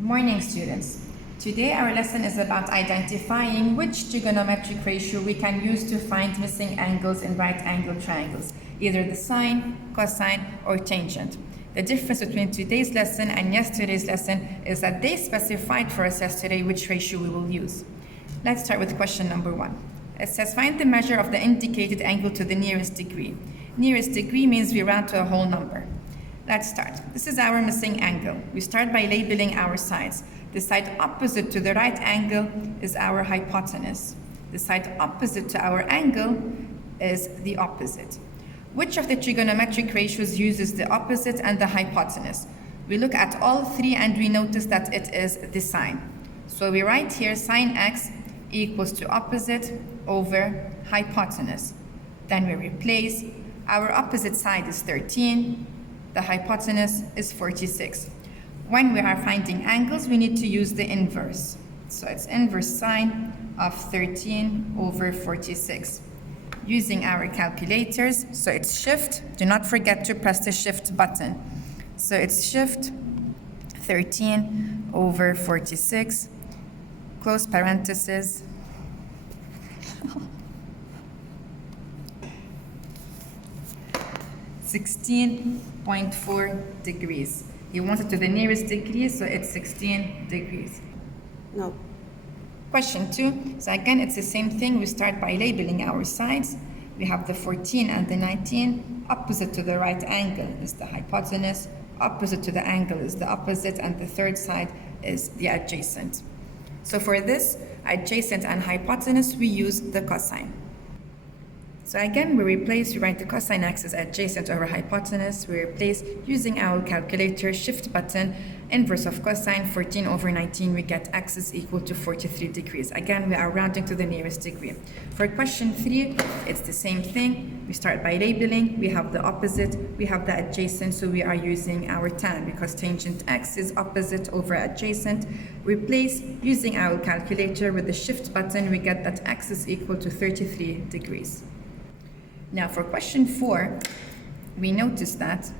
Morning, students. Today our lesson is about identifying which trigonometric ratio we can use to find missing angles in right angle triangles, either the sine, cosine, or tangent. The difference between today's lesson and yesterday's lesson is that they specified for us yesterday which ratio we will use. Let's start with question number 1. It says find the measure of the indicated angle to the nearest degree. Nearest degree means we round to a whole number. Let's start. This is our missing angle. We start by labeling our sides. The side opposite to the right angle is our hypotenuse. The side opposite to our angle is the opposite. Which of the trigonometric ratios uses the opposite and the hypotenuse? We look at all three and we notice that it is the sine. So we write here sine x equals to opposite over hypotenuse. Then we replace. Our opposite side is 13. The hypotenuse is 46. When we are finding angles, we need to use the inverse. So it's inverse sine of 13 over 46. Using our calculators, so it's shift. Do not forget to press the shift button. So it's shift 13 over 46, close parenthesis, 16.4 degrees. You want it to the nearest degree, so it's 16 degrees. No. Question 2. So again, it's the same thing. We start by labeling our sides. We have the 14 and the 19. Opposite to the right angle is the hypotenuse. Opposite to the angle is the opposite, and the third side is the adjacent. So for this, adjacent and hypotenuse, we use the cosine. So again, we write the cosine axis adjacent over hypotenuse. We replace using our calculator, shift button, inverse of cosine, 14 over 19, we get x is equal to 43 degrees. Again, we are rounding to the nearest degree. For question 3, it's the same thing. We start by labeling. We have the opposite, we have the adjacent, so we are using our tan because tangent x is opposite over adjacent. Replace using our calculator with the shift button, we get that x is equal to 33 degrees. Now for question 4, we notice that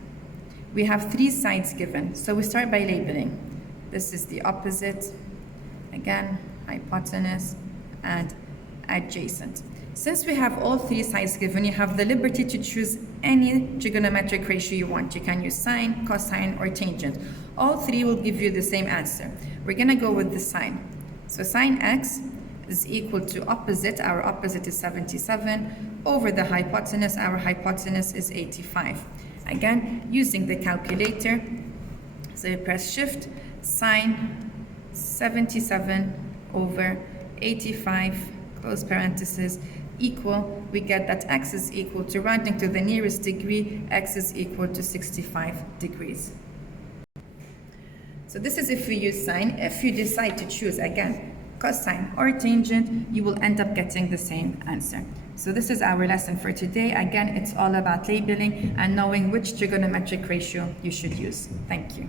we have 3 sides given. So we start by labeling. This is the opposite, again, hypotenuse, and adjacent. Since we have all 3 sides given, you have the liberty to choose any trigonometric ratio you want. You can use sine, cosine, or tangent. All 3 will give you the same answer. We're gonna go with the sine. So sine x is equal to opposite, our opposite is 77, over the hypotenuse, our hypotenuse is 85. Again, using the calculator, so you press shift, sine 77 over 85, close parenthesis, equal, we get that x is equal to, rounding to the nearest degree, x is equal to 65 degrees. So this is if we use sine. If you decide to choose, again, cosine or tangent, you will end up getting the same answer. So this is our lesson for today. Again, it's all about labeling and knowing which trigonometric ratio you should use. Thank you.